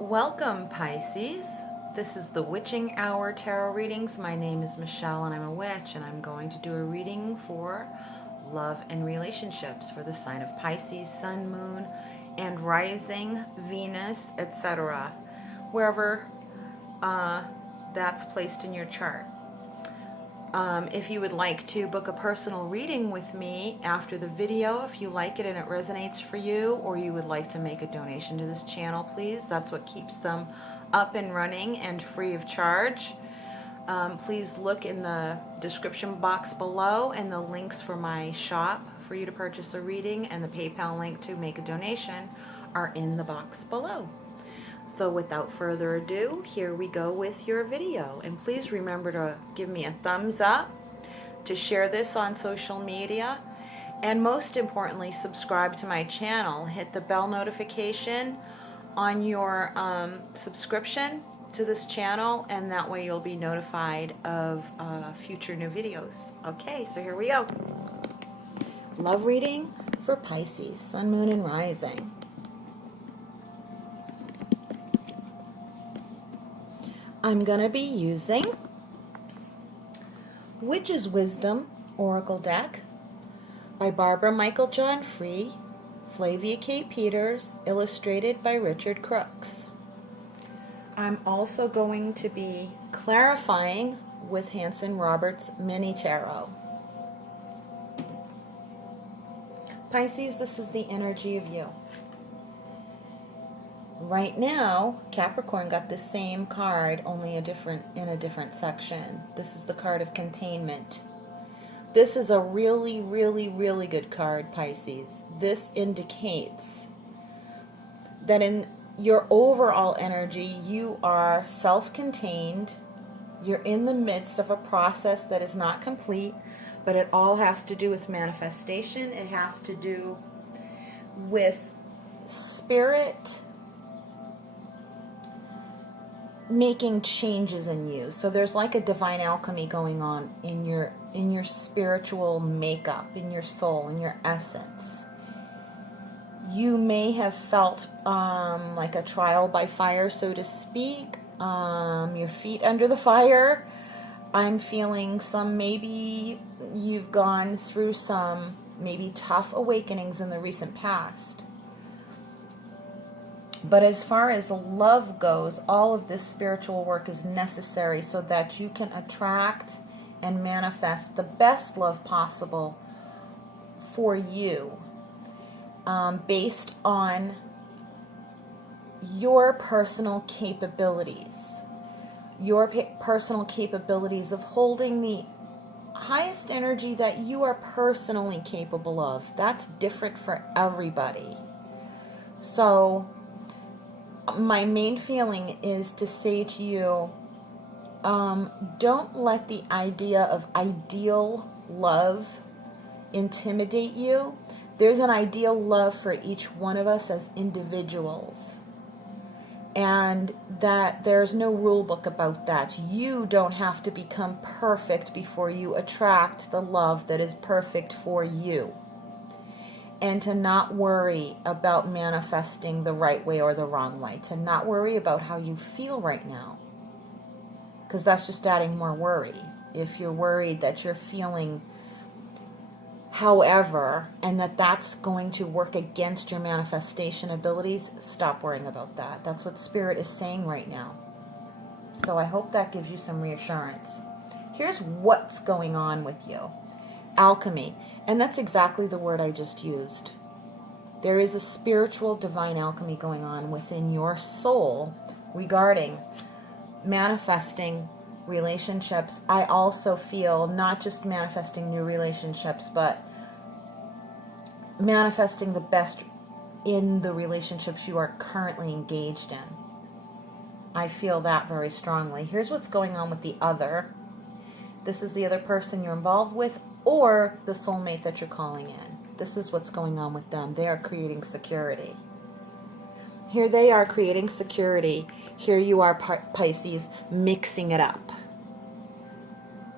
Welcome, Pisces. This is the Witching Hour Tarot Readings. My name is Michelle and I'm a witch, and I'm going to do a reading for love and relationships for the sign of Pisces, Sun, Moon, and Rising, Venus, etc. Wherever that's placed in your chart. If you would like to book a personal reading with me after the video, if you like it and it resonates for you, or you would like to make a donation to this channel, please. That's what keeps them up and running and free of charge. Please look in the description box below, and the links for my shop for you to purchase a reading and the PayPal link to make a donation are in the box below. So without further ado, here we go with your video. And please remember to give me a thumbs up, to share this on social media, and most importantly, subscribe to my channel. Hit the bell notification on your subscription to this channel, and that way you'll be notified of future new videos. Okay, so here we go. Love reading for Pisces, Sun, Moon, and Rising. I'm going to be using Witch's Wisdom Oracle Deck by Barbara Michael John Free, Flavia K. Peters, illustrated by Richard Crooks. I'm also going to be clarifying with Hanson Roberts Mini Tarot. Pisces, this is the energy of you. Right now, Capricorn got the same card, only in a different section. This is the card of containment. This is a really, really, really good card, Pisces. This indicates that in your overall energy, you are self-contained. You're in the midst of a process that is not complete, but it all has to do with manifestation. It has to do with spirit making changes in you. So there's like a divine alchemy going on in your spiritual makeup, in your soul, in your essence. You may have felt like a trial by fire, so to speak, your feet under the fire. I'm feeling maybe you've gone through some maybe tough awakenings in the recent past. But as far as love goes, all of this spiritual work is necessary so that you can attract and manifest the best love possible for you, based on your personal capabilities. Your personal capabilities of holding the highest energy that you are personally capable of. That's different for everybody. So my main feeling is to say to you, don't let the idea of ideal love intimidate you. There's an ideal love for each one of us as individuals, and that there's no rule book about that. You don't have to become perfect before you attract the love that is perfect for you. And to not worry about manifesting the right way or the wrong way. To not worry about how you feel right now. Because that's just adding more worry. If you're worried that you're feeling however, and that's going to work against your manifestation abilities, stop worrying about that. That's what Spirit is saying right now. So I hope that gives you some reassurance. Here's what's going on with you. Alchemy. And that's exactly the word I just used. There is a spiritual divine alchemy going on within your soul regarding manifesting relationships. I also feel not just manifesting new relationships, but manifesting the best in the relationships you are currently engaged in. I feel that very strongly. Here's what's going on with the other. This is the other person you're involved with, or the soulmate that you're calling in. This is what's going on with them. They are creating security. Here they are creating security. Here you are, Pisces, mixing it up.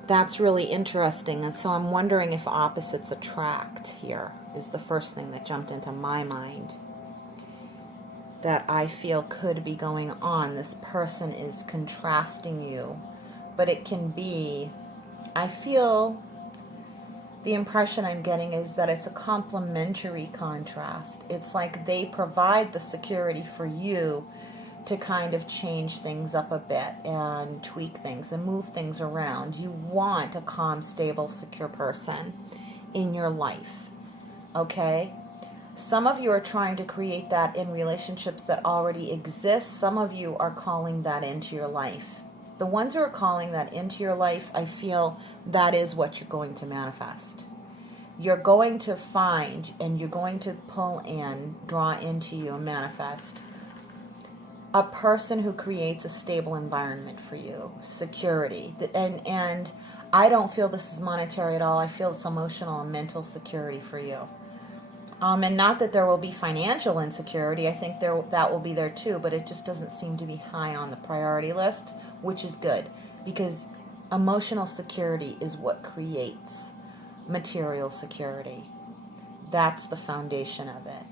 That's really interesting. And so I'm wondering if opposites attract here is the first thing that jumped into my mind. that I feel could be going on. This person is contrasting you, but it can be, I feel the impression I'm getting is that it's a complementary contrast. It's like they provide the security for you to kind of change things up a bit and tweak things and move things around. You want a calm, stable, secure person in your life, okay? Some of you are trying to create that in relationships that already exist. Some of you are calling that into your life. The ones who are calling that into your life, I feel that is what you're going to manifest. You're going to find and you're going to pull in, draw into you, and manifest a person who creates a stable environment for you, security. And I don't feel this is monetary at all. I feel it's emotional and mental security for you. And not that there will be financial insecurity. I think that will be there too, but it just doesn't seem to be high on the priority list, which is good, because emotional security is what creates material security. That's the foundation of it.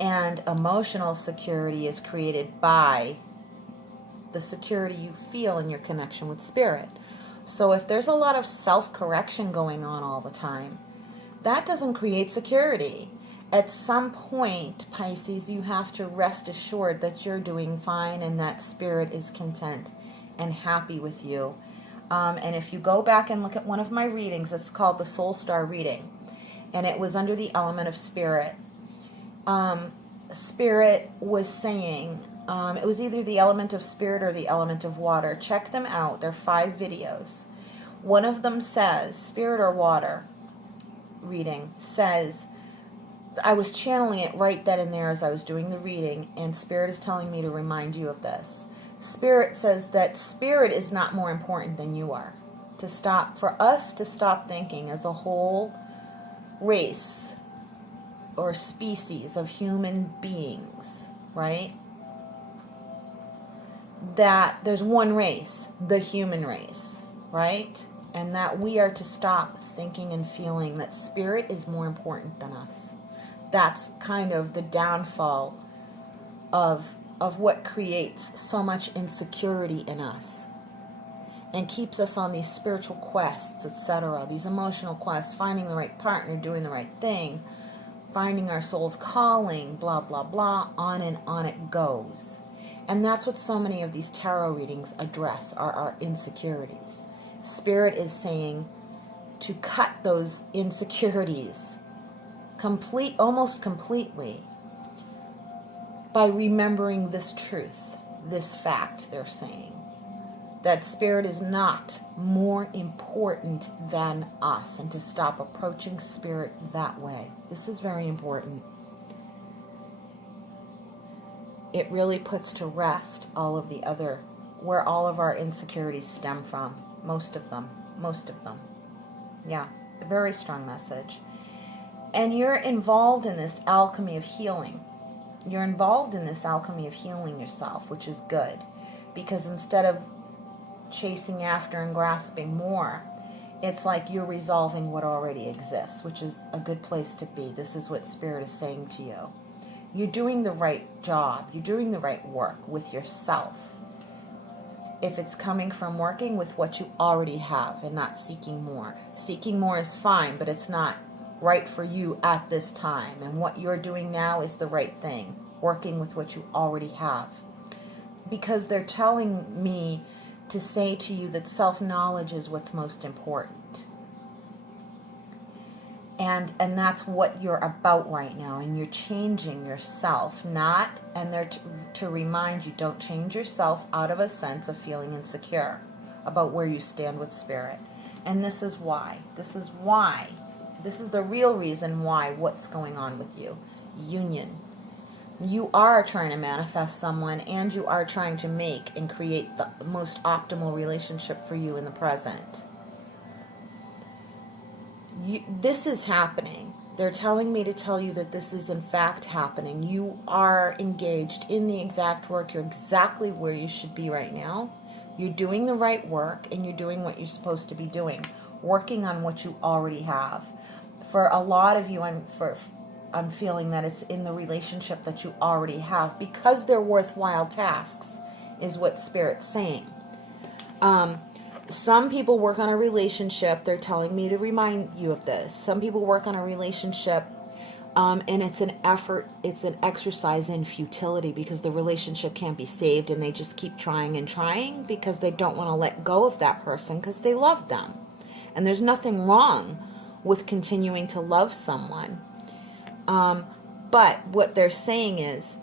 And emotional security is created by the security you feel in your connection with spirit. So if there's a lot of self-correction going on all the time, that doesn't create security. At some point, Pisces, you have to rest assured that you're doing fine and that spirit is content and happy with you. And if you go back and look at one of my readings, it's called the Soul Star reading, and it was under the element of spirit. Spirit was saying, it was either the element of spirit or the element of water. Check them out. They're 5 videos. One of them says, spirit or water reading says, I was channeling it right then and there as I was doing the reading, and spirit is telling me to remind you of this. Spirit says that spirit is not more important than you are. For us to stop thinking as a whole race or species of human beings, right? That there's one race, the human race, right? And that we are to stop thinking and feeling that spirit is more important than us. That's kind of the downfall of what creates so much insecurity in us and keeps us on these spiritual quests, etc., these emotional quests, finding the right partner, doing the right thing, finding our soul's calling, blah, blah, blah, on and on it goes. And that's what so many of these tarot readings address, are our insecurities. Spirit is saying to cut those insecurities almost completely, by remembering this truth, this fact, they're saying. That spirit is not more important than us, and to stop approaching spirit that way. This is very important. It really puts to rest all of the other, where all of our insecurities stem from. Most of them. Yeah, a very strong message. And you're involved in this alchemy of healing. You're involved in this alchemy of healing yourself, which is good. Because instead of chasing after and grasping more, it's like you're resolving what already exists, which is a good place to be. This is what Spirit is saying to you. You're doing the right job. You're doing the right work with yourself. If it's coming from working with what you already have and not seeking more. Seeking more is fine, but it's not right for you at this time. And what you're doing now is the right thing. Working with what you already have. Because they're telling me to say to you that self-knowledge is what's most important. And that's what you're about right now. And you're changing yourself. And they're to remind you, don't change yourself out of a sense of feeling insecure about where you stand with Spirit. And this is why. This is the real reason why what's going on with you. Union. You are trying to manifest someone, and you are trying to make and create the most optimal relationship for you in the present. This is happening. They're telling me to tell you that this is in fact happening. You are engaged in the exact work. You're exactly where you should be right now. You're doing the right work, and you're doing what you're supposed to be doing. Working on what you already have. For a lot of you, and for I'm feeling that it's in the relationship that you already have, because they're worthwhile tasks, is what Spirit's saying. Some people work on a relationship. They're telling me to remind you of this. Some people work on a relationship, and it's an effort, it's an exercise in futility, because the relationship can't be saved, and they just keep trying and trying because they don't want to let go of that person because they love them. And there's nothing wrong with continuing to love someone. But what they're saying is,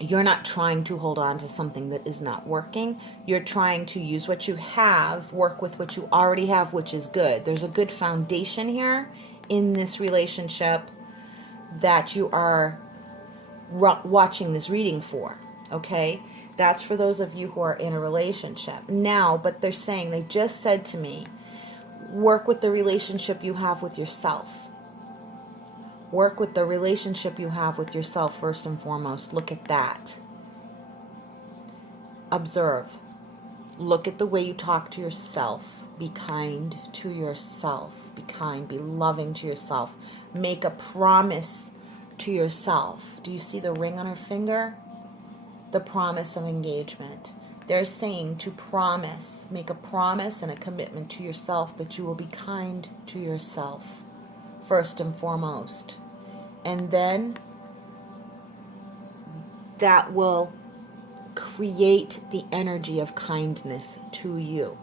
you're not trying to hold on to something that is not working. You're trying to use what you have, work with what you already have, which is good. There's a good foundation here in this relationship that you are watching this reading for, okay? That's for those of you who are in a relationship. Now, but they're saying, they just said to me, work with the relationship you have with yourself. Work with the relationship you have with yourself first and foremost. Look at that. Observe. Look at the way you talk to yourself. Be kind to yourself. Be kind. Be loving to yourself. Make a promise to yourself. Do you see the ring on her finger? The promise of engagement. They're saying to promise. Make a promise and a commitment to yourself that you will be kind to yourself first and foremost. And then that will create the energy of kindness to you.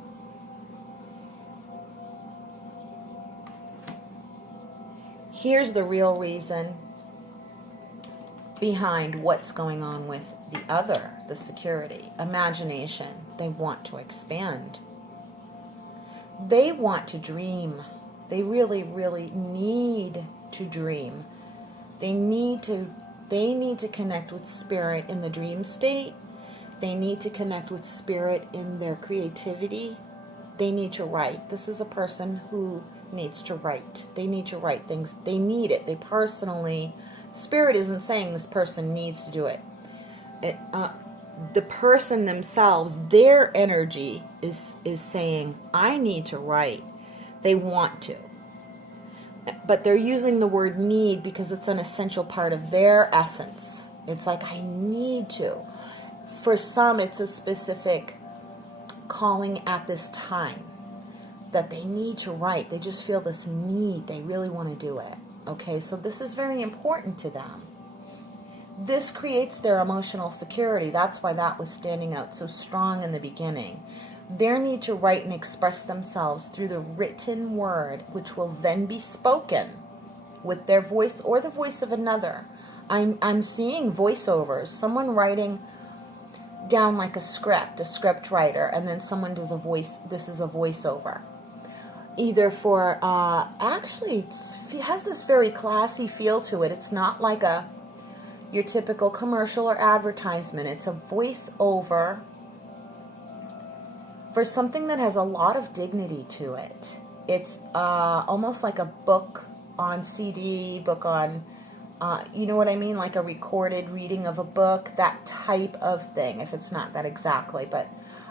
Here's the real reason behind what's going on with the other, the security. Imagination. They want to expand. They want to dream. They really, really need to dream. They need to connect with Spirit in the dream state. They need to connect with Spirit in their creativity. They need to write. This is a person who needs to write. They need to write things. They need it. They personally, Spirit isn't saying this person needs to do it. The person themselves, their energy is saying, I need to write. They want to. But they're using the word need because it's an essential part of their essence. It's like, I need to. For some, it's a specific calling at this time that they need to write. They just feel this need. They really want to do it. Okay, so this is very important to them. This creates their emotional security. That's why that was standing out so strong in the beginning. Their need to write and express themselves through the written word, which will then be spoken with their voice or the voice of another. I'm seeing voiceovers, someone writing down like a script writer, and then someone does a voice. This is a voiceover. Either for, actually, it has this very classy feel to it. It's not like your typical commercial or advertisement. It's a voiceover for something that has a lot of dignity to it. It's almost like a book on CD, book on, you know what I mean? Like a recorded reading of a book, that type of thing, if it's not that exactly. But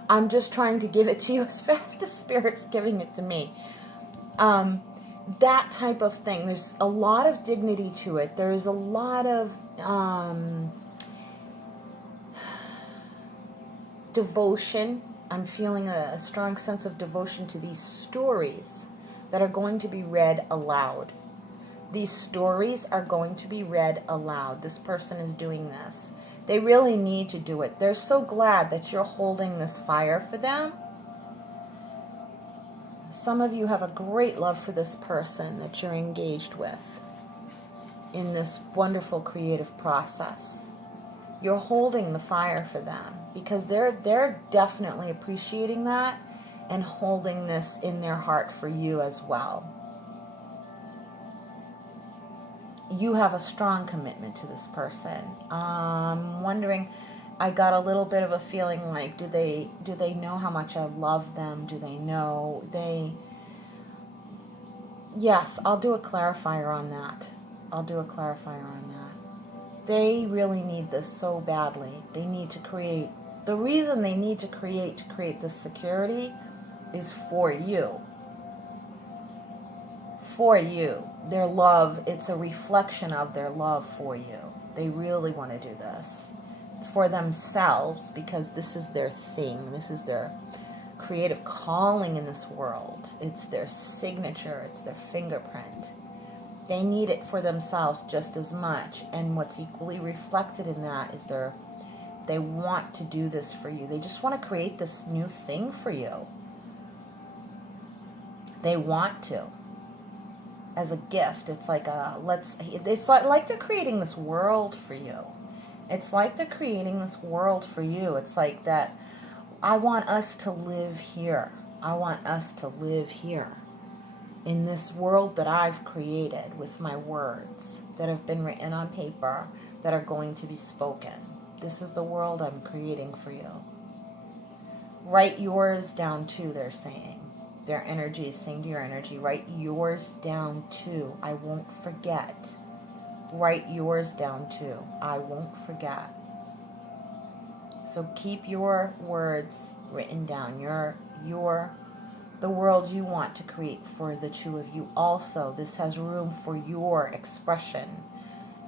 I'm just trying to give it to you as fast as Spirit's giving it to me. That type of thing. There's a lot of dignity to it. There's a lot of devotion. I'm feeling a strong sense of devotion to these stories that are going to be read aloud. These stories are going to be read aloud. This person is doing this. They really need to do it. They're so glad that you're holding this fire for them. Some of you have a great love for this person that you're engaged with in this wonderful creative process. You're holding the fire for them because they're definitely appreciating that and holding this in their heart for you as well. You have a strong commitment to this person. I'm wondering, I got a little bit of a feeling like, do they know how much I love them? Do they know? Yes, I'll do a clarifier on that. They really need this so badly. They need to create, the reason they need to create this security is for you. for you. Their love, it's a reflection of their love for you. They really want to do this for themselves because this is their thing. This is their creative calling in this world. It's their signature. It's their fingerprint. They need it for themselves just as much. And what's equally reflected in that is they want to do this for you. They just want to create this new thing for you. They want to. As a gift, it's like they're creating this world for you. It's like they're creating this world for you. It's like that, I want us to live here. I want us to live here in this world that I've created with my words that have been written on paper that are going to be spoken. This is the world I'm creating for you. Write yours down too, they're saying. Their energy is saying to your energy, write yours down too. I won't forget. Write yours down too. I won't forget. So keep your words written down. The world you want to create for the two of you also. This has room for your expression.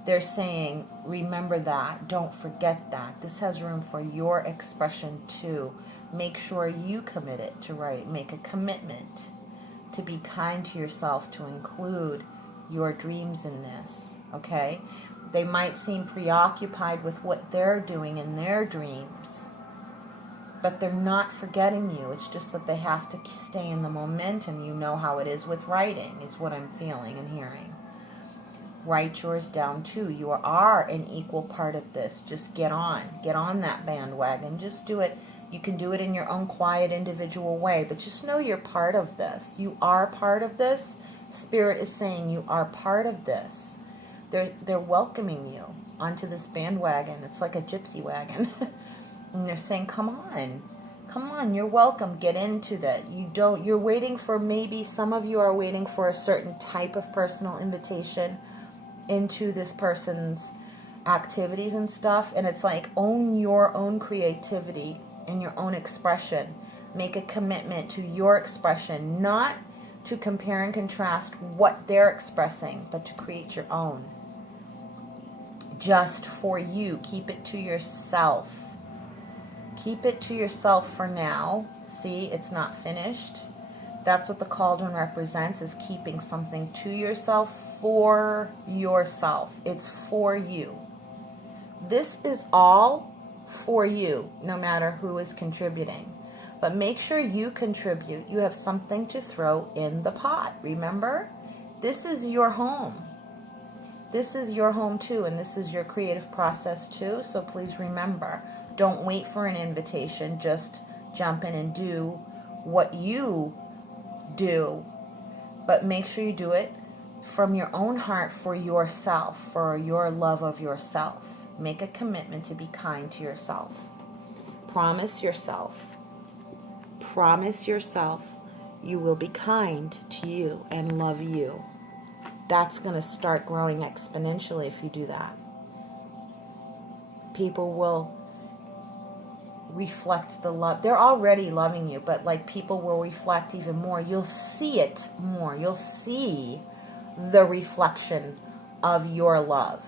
They're saying, remember that. Don't forget that. This has room for your expression too. Make sure you commit it to write. Make a commitment to be kind to yourself, to include your dreams in this, okay? They might seem preoccupied with what they're doing in their dreams, but they're not forgetting you. It's just that they have to stay in the momentum. You know how it is with writing, is what I'm feeling and hearing. Write yours down too. You are an equal part of this. Just get on that bandwagon. Just do it. You can do it in your own quiet, individual way, but just know you're part of this. You are part of this. Spirit is saying you are part of this. They're welcoming you onto this bandwagon. It's like a gypsy wagon. And they're saying, come on, you're welcome. Get into that. You're waiting for, maybe some of you are waiting for a certain type of personal invitation into this person's activities and stuff. And it's like, own your own creativity and your own expression. Make a commitment to your expression, not to compare and contrast what they're expressing, but to create your own. Just for you. Keep it to yourself. Keep it to yourself for now. See, it's not finished. That's what the cauldron represents, is keeping something to yourself for yourself. It's for you. This is all for you, no matter who is contributing. But make sure you contribute. You have something to throw in the pot. Remember, this is your home. This is your home too, and this is your creative process too. So please remember, don't wait for an invitation. Just jump in and do what you do. But make sure you do it from your own heart, for yourself, for your love of yourself. Make a commitment to be kind to yourself. Promise yourself you will be kind to you and love you. That's going to start growing exponentially if you do that. People will reflect the love. They're already loving you, but like, people will reflect even more. You'll see it more. You'll see the reflection of your love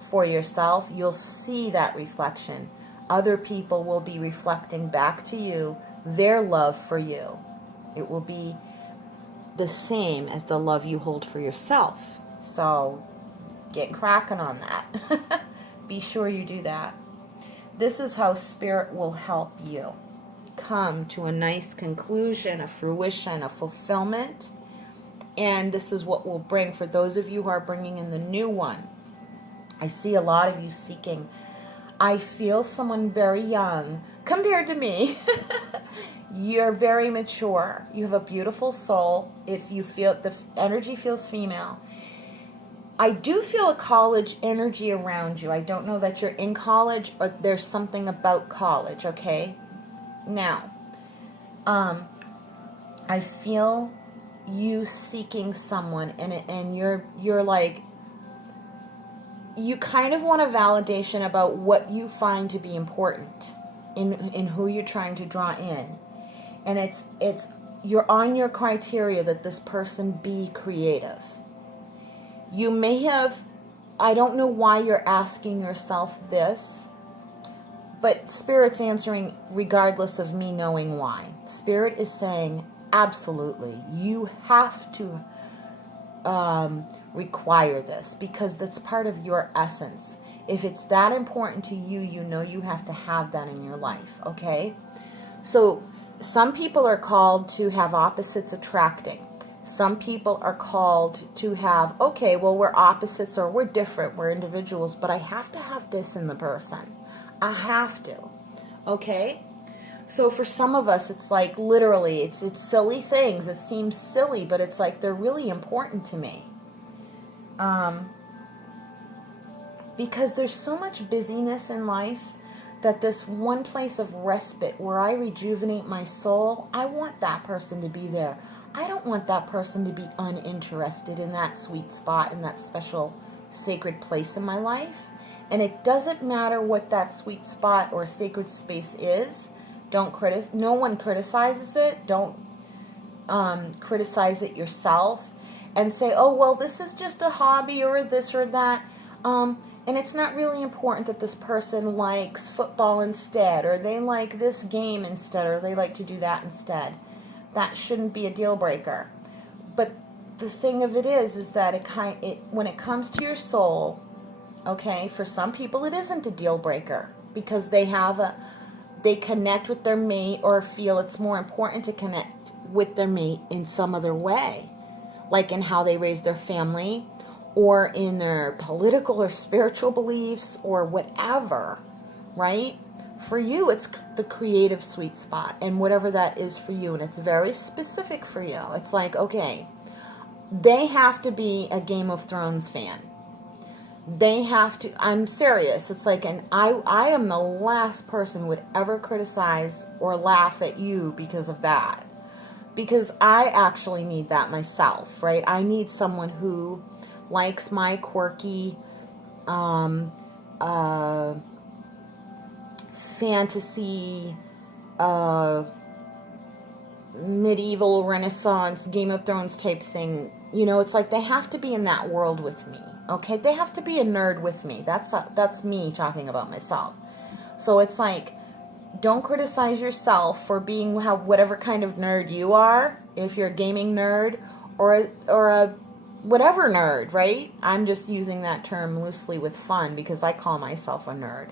for yourself. You'll see that reflection. Other people will be reflecting back to you their love for you. It will be the same as the love you hold for yourself. So get cracking on that. Be sure you do that. This is how Spirit will help you come to a nice conclusion, a fruition, a fulfillment. And this is what will bring, for those of you who are bringing in the new one, I see a lot of you seeking. I feel someone very young compared to me. You're very mature. You have a beautiful soul. If you feel, the energy feels female. I do feel a college energy around you. I don't know that you're in college, or there's something about college, okay? Now, I feel you seeking someone, and you're like, you kind of want a validation about what you find to be important in who you're trying to draw in. And it's you're on your criteria that this person be creative. You may have, I don't know why you're asking yourself this, but Spirit's answering regardless of me knowing why. Spirit is saying, absolutely, you have to require this because that's part of your essence. If it's that important to you, you know you have to have that in your life, okay? So some people are called to have opposites attracting. Some people are called to have, okay, well, we're opposites or we're different, we're individuals, but I have to have this in the person. I have to, okay? So for some of us, it's like literally, it's silly things. It seems silly, but it's like they're really important to me. Because there's so much busyness in life that this one place of respite where I rejuvenate my soul, I want that person to be there. I don't want that person to be uninterested in that sweet spot, in that special sacred place in my life. And it doesn't matter what that sweet spot or sacred space is. No one criticizes it. Don't criticize it yourself and say, oh, well, this is just a hobby or this or that. And it's not really important that this person likes football instead, or they like this game instead, or they like to do that instead. That shouldn't be a deal breaker. But the thing of it is that when it comes to your soul, okay, for some people it isn't a deal breaker because they connect with their mate or feel it's more important to connect with their mate in some other way, like in how they raise their family, or in their political or spiritual beliefs or whatever, right? For you, it's the creative sweet spot and whatever that is for you. And it's very specific for you. It's like, okay, they have to be a Game of Thrones fan. They have to, I'm serious. It's like, and I am the last person who would ever criticize or laugh at you because of that. Because I actually need that myself, right? I need someone who likes my quirky fantasy, medieval Renaissance, Game of Thrones type thing. You know, it's like they have to be in that world with me, okay? They have to be a nerd with me. That's me talking about myself. So it's like, don't criticize yourself for being whatever kind of nerd you are, if you're a gaming nerd or a whatever nerd, right? I'm just using that term loosely with fun because I call myself a nerd,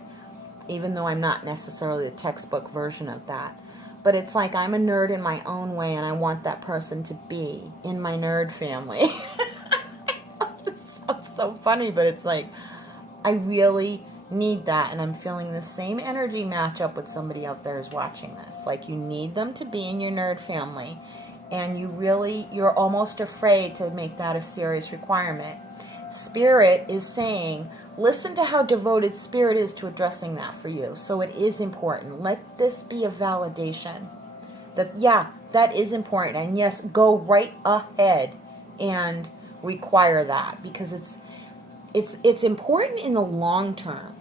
even though I'm not necessarily the textbook version of that. But it's like I'm a nerd in my own way, and I want that person to be in my nerd family. This sounds so funny, but it's like I really need that, and I'm feeling the same energy match up with somebody out there who's watching this. Like you need them to be in your nerd family. And you're almost afraid to make that a serious requirement. Spirit is saying, listen to how devoted Spirit is to addressing that for you. So it is important. Let this be a validation that, yeah, that is important. And yes, go right ahead and require that because it's important in the long term.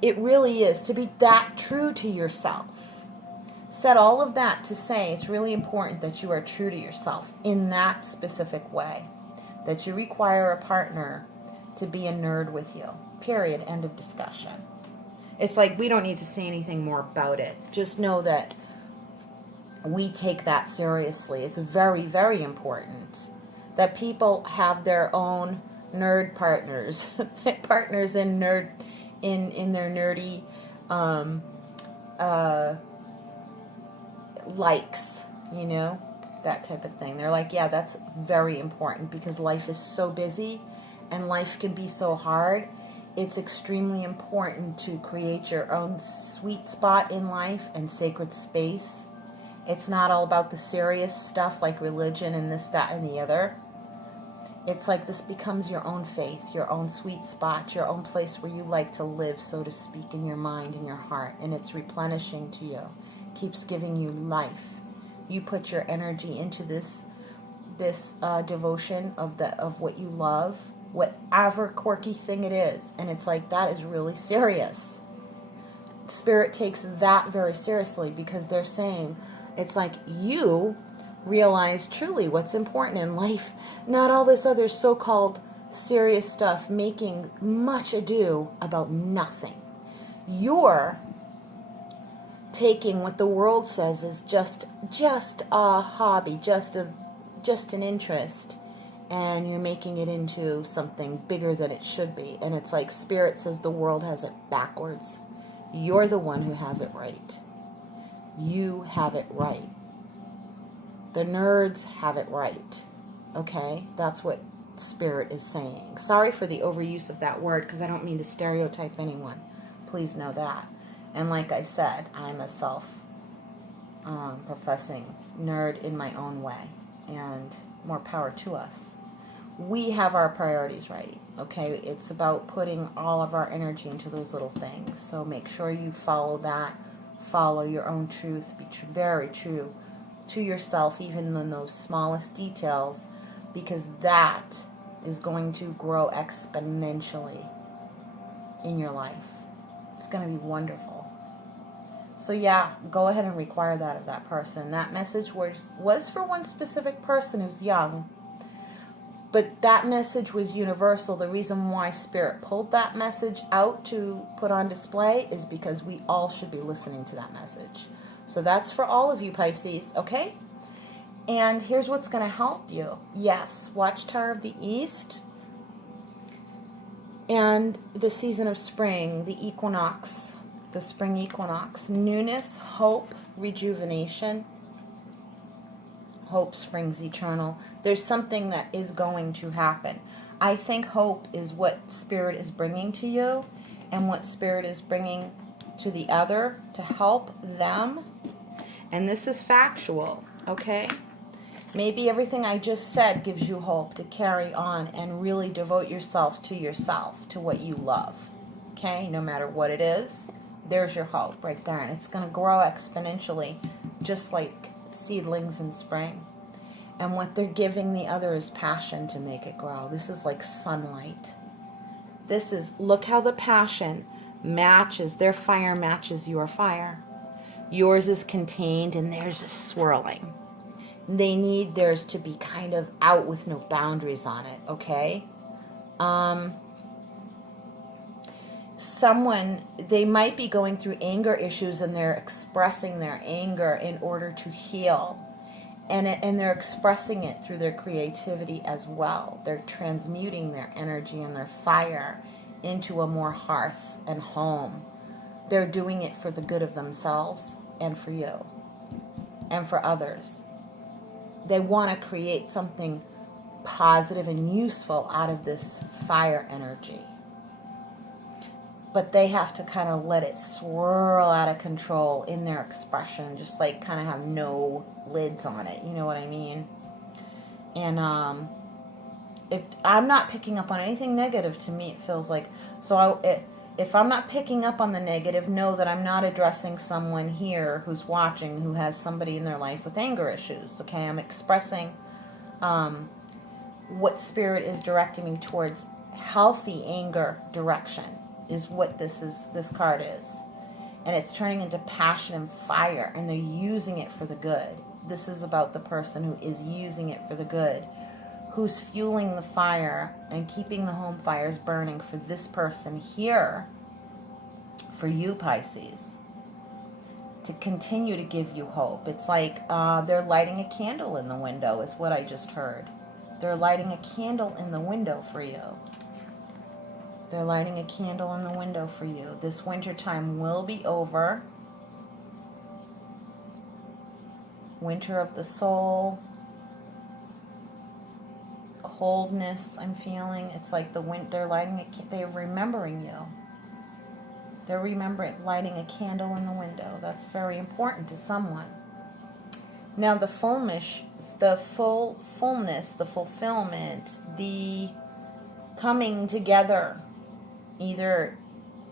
It really is to be that true to yourself. Said all of that to say it's really important that you are true to yourself in that specific way, that you require a partner to be a nerd with you, period, end of discussion. It's like we don't need to say anything more about it. Just know that we take that seriously. It's very, very important that people have their own nerd partners, partners in their nerdy likes, you know, that type of thing. They're like, yeah, that's very important because life is so busy and life can be so hard. It's extremely important to create your own sweet spot in life and sacred space. It's not all about the serious stuff like religion and this, that, and the other. It's like this becomes your own faith, your own sweet spot, your own place where you like to live, so to speak, in your mind and your heart. And it's replenishing to you. Keeps giving you life. You put your energy into this devotion of what you love, whatever quirky thing it is, and it's like that is really serious. Spirit takes that very seriously because they're saying it's like you realize truly what's important in life, not all this other so-called serious stuff, making much ado about nothing. You're taking what the world says is just a hobby, just an interest, and you're making it into something bigger than it should be. And it's like Spirit says the world has it backwards. You're the one who has it right. You have it right. The nerds have it right. Okay? That's what Spirit is saying. Sorry for the overuse of that word, because I don't mean to stereotype anyone. Please know that. And like I said, I'm a self-professing nerd in my own way. And more power to us. We have our priorities right. Okay? It's about putting all of our energy into those little things. So make sure you follow that. Follow your own truth. Be very true to yourself, even in those smallest details, because that is going to grow exponentially in your life. It's going to be wonderful. So yeah, go ahead and require that of that person. That message was for one specific person who's young, but that message was universal. The reason why Spirit pulled that message out to put on display is because we all should be listening to that message. So that's for all of you Pisces, okay? And here's what's going to help you. Yes, Watchtower of the East and the season of spring, the equinox, the spring equinox. Newness, hope, rejuvenation. Hope springs eternal. There's something that is going to happen. I think hope is what Spirit is bringing to you and what Spirit is bringing to the other to help them. And this is factual, okay? Maybe everything I just said gives you hope to carry on and really devote yourself, to what you love, okay? No matter what it is, there's your hope right there. And it's going to grow exponentially, just like seedlings in spring. And what they're giving the other is passion to make it grow. This is like sunlight. This is, look how the passion matches, their fire matches your fire. Yours is contained and theirs is swirling. They need theirs to be kind of out with no boundaries on it, okay? They might be going through anger issues and they're expressing their anger in order to heal. And they're expressing it through their creativity as well. They're transmuting their energy and their fire into a more hearth and home. They're doing it for the good of themselves and for you and for others. They want to create something positive and useful out of this fire energy. But they have to kind of let it swirl out of control in their expression, just like kind of have no lids on it. You know what I mean? And if I'm not picking up on anything negative, to me it feels like, if I'm not picking up on the negative, know that I'm not addressing someone here who's watching who has somebody in their life with anger issues. Okay, I'm expressing what Spirit is directing me towards. Healthy anger direction is what this card is. And it's turning into passion and fire, and they're using it for the good. This is about the person who is using it for the good, who's fueling the fire and keeping the home fires burning for this person here, for you Pisces, to continue to give you hope. It's like they're lighting a candle in the window is what I just heard. They're lighting a candle in the window for you. They're lighting a candle in the window for you. This winter time will be over. Winter of the soul. Coldness I'm feeling. It's like they're remembering you. They're lighting a candle in the window. That's very important to someone. Now the fullness, the fulfillment, the coming together, either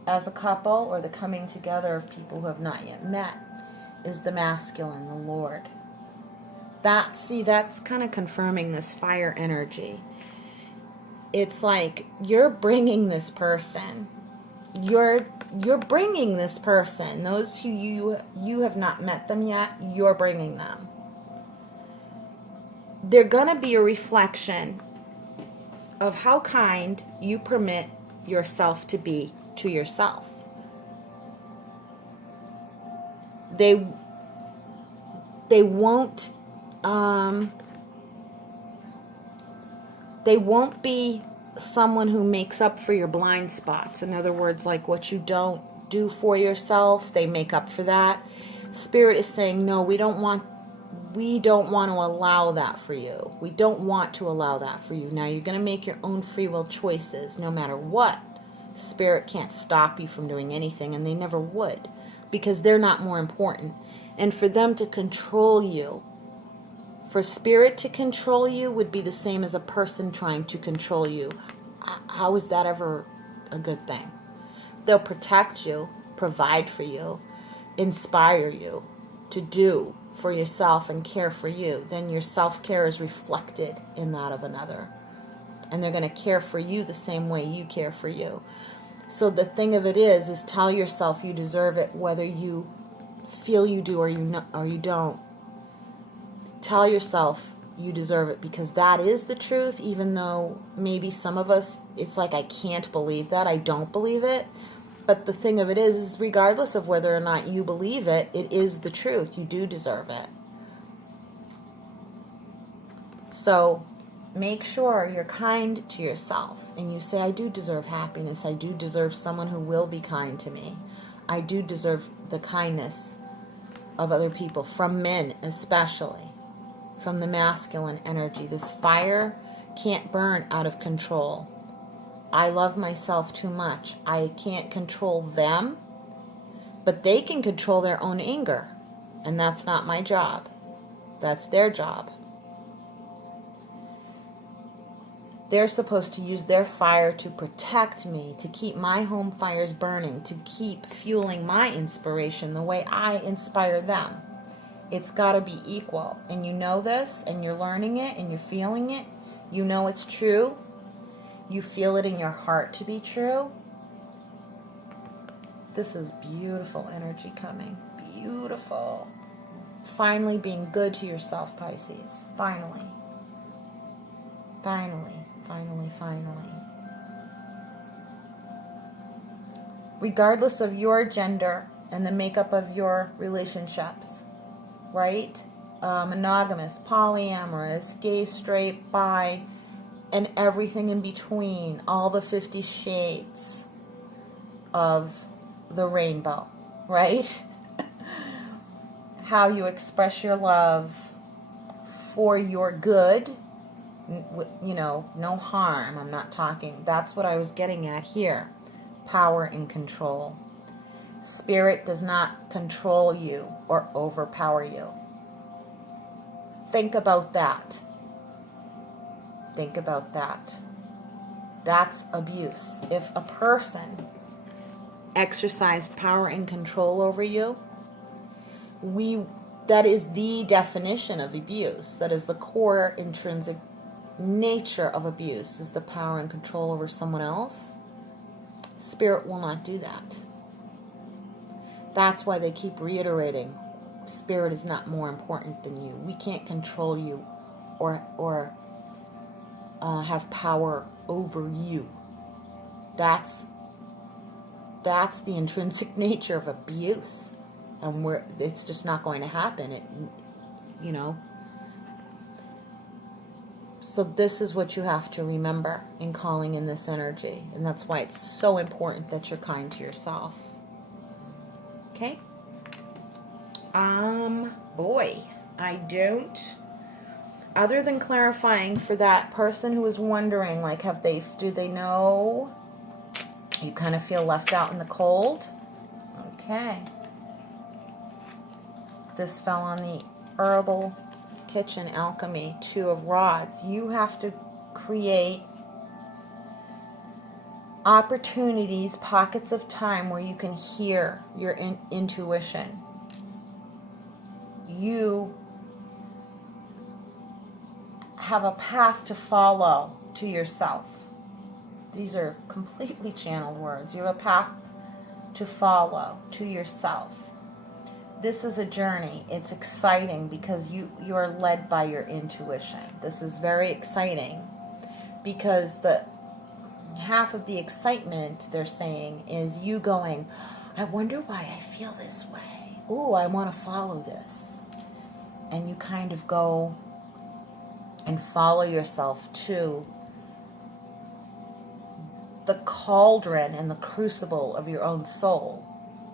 as a couple or the coming together of people who have not yet met, is the masculine, the Lord. That's kind of confirming this fire energy. It's like you're bringing this person. You're bringing this person. Those who you have not met them yet, you're bringing them. they're going to be a reflection of how kind you permit yourself to be to yourself. They won't be someone who makes up for your blind spots. In other words, like what you don't do for yourself, they make up for that. Spirit is saying, no, we don't want to allow that for you. We don't want to allow that for you. Now you're going to make your own free will choices no matter what. Spirit can't stop you from doing anything, and they never would, because they're not more important. And for them to control you, for Spirit to control you would be the same as a person trying to control you. How is that ever a good thing? They'll protect you, provide for you, inspire you to do for yourself and care for you. Then your self-care is reflected in that of another. And they're going to care for you the same way you care for you. So the thing of it is tell yourself you deserve it, whether you feel you do or you don't. Tell yourself you deserve it, because that is the truth, even though maybe some of us, it's like, I can't believe that. I don't believe it. But the thing of it is regardless of whether or not you believe it, it is the truth. You do deserve it. So make sure you're kind to yourself and you say, I do deserve happiness. I do deserve someone who will be kind to me. I do deserve the kindness of other people, from men especially, from the masculine energy. This fire can't burn out of control. I love myself too much. I can't control them, but they can control their own anger. And that's not my job. That's their job. They're supposed to use their fire to protect me, to keep my home fires burning, to keep fueling my inspiration the way I inspire them. It's got to be equal. And you know this, and you're learning it, and you're feeling it. You know it's true. You feel it in your heart to be true. This is beautiful energy coming. Beautiful. Finally being good to yourself, Pisces. Finally. Finally. Finally, finally. Regardless of your gender and the makeup of your relationships, right? Monogamous, polyamorous, gay, straight, bi, and everything in between, all the 50 shades of the rainbow, right? How you express your love for your good, you know, no harm. I'm not talking, that's what I was getting at here. Power and control. Spirit does not control you or overpower you. Think about that. Think about that. That's abuse. If a person exercised power and control over you, that is the definition of abuse. That is the core intrinsic nature of abuse, is the power and control over someone else. Spirit will not do that. That's why they keep reiterating, Spirit is not more important than you. We can't control you or have power over you. That's the intrinsic nature of abuse, and it's just not going to happen. You know. So this is what you have to remember in calling in this energy, and that's why it's so important that you're kind to yourself. Okay. Boy, I don't. Other than clarifying for that person who was wondering, like, do they know? You kind of feel left out in the cold. Okay. This fell on the herbal kitchen alchemy, 2 of rods. You have to create opportunities, pockets of time where you can hear your intuition. You have a path to follow to yourself. These are completely channeled words. You have a path to follow to yourself. this is a journey. It's exciting because you are led by your intuition. This is very exciting because the half of the excitement, they're saying, is you going, I wonder why I feel this way. Ooh, I want to follow this. And you kind of go and follow yourself to the cauldron and the crucible of your own soul.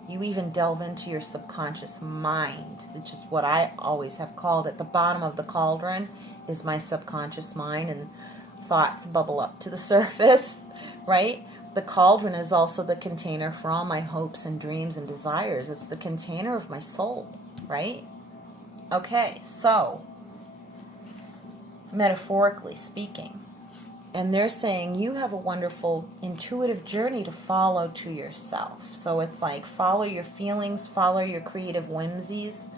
You even delve into your subconscious mind, which is what I always have called it. The bottom of the cauldron is my subconscious mind, and thoughts bubble up to the surface, right? The cauldron is also the container for all my hopes and dreams and desires. It's the container of my soul, right? Okay, so, metaphorically speaking, and they're saying you have a wonderful intuitive journey to follow to yourself. So it's like follow your feelings, follow your creative whimsies,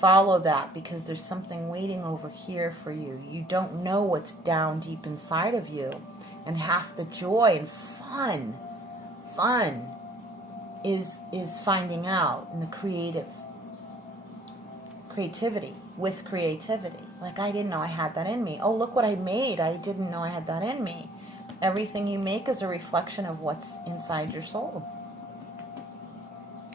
follow that because there's something waiting over here for you. You don't know what's down deep inside of you. And half the joy and fun is finding out in the creativity, with creativity. Like, I didn't know I had that in me. Oh, look what I made. I didn't know I had that in me. Everything you make is a reflection of what's inside your soul.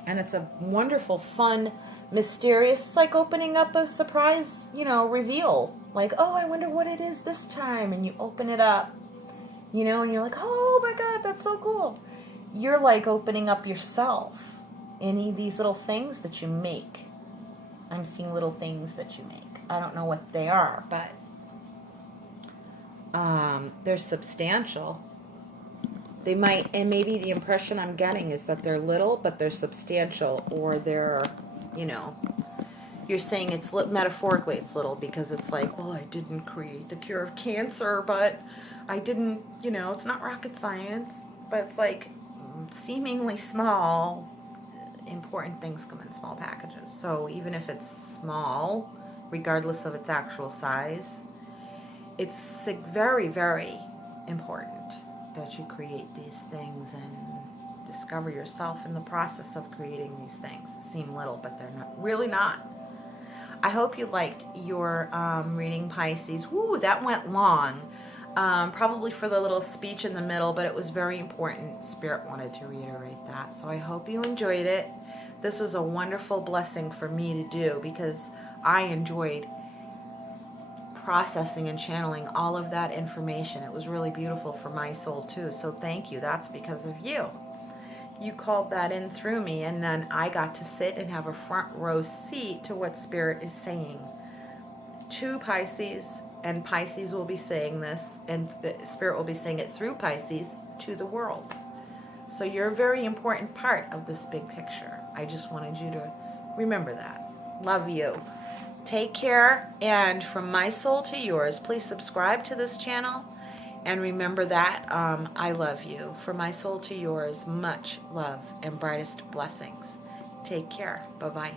And it's a wonderful, fun, mysterious, it's like opening up a surprise, reveal. Like, oh, I wonder what it is this time. And you open it up, and you're like, oh my God, that's so cool. You're like opening up yourself. Any of these little things that you make. I'm seeing little things that you make. I don't know what they are, but they're substantial. They might, and maybe the impression I'm getting is that they're little, but they're substantial, or they're, you're saying it's metaphorically it's little because it's like, well, I didn't create the cure of cancer, but I didn't, it's not rocket science, but it's like seemingly small. Important things come in small packages. So even if it's small, regardless of its actual size, it's very, very important that you create these things and discover yourself in the process of creating these things. They seem little, but they're really not. I hope you liked your reading, Pisces. Woo, that went long. Probably for the little speech in the middle, but it was very important. Spirit wanted to reiterate that. So I hope you enjoyed it. This was a wonderful blessing for me to do because I enjoyed processing and channeling all of that information. It was really beautiful for my soul too. So thank you. That's because of you. You called that in through me, and then I got to sit and have a front row seat to what Spirit is saying to Pisces. And Pisces will be saying this, and the Spirit will be saying it through Pisces to the world. So you're a very important part of this big picture. I just wanted you to remember that. Love you. Take care. And from my soul to yours, please subscribe to this channel. And remember that I love you. From my soul to yours, much love and brightest blessings. Take care. Bye-bye.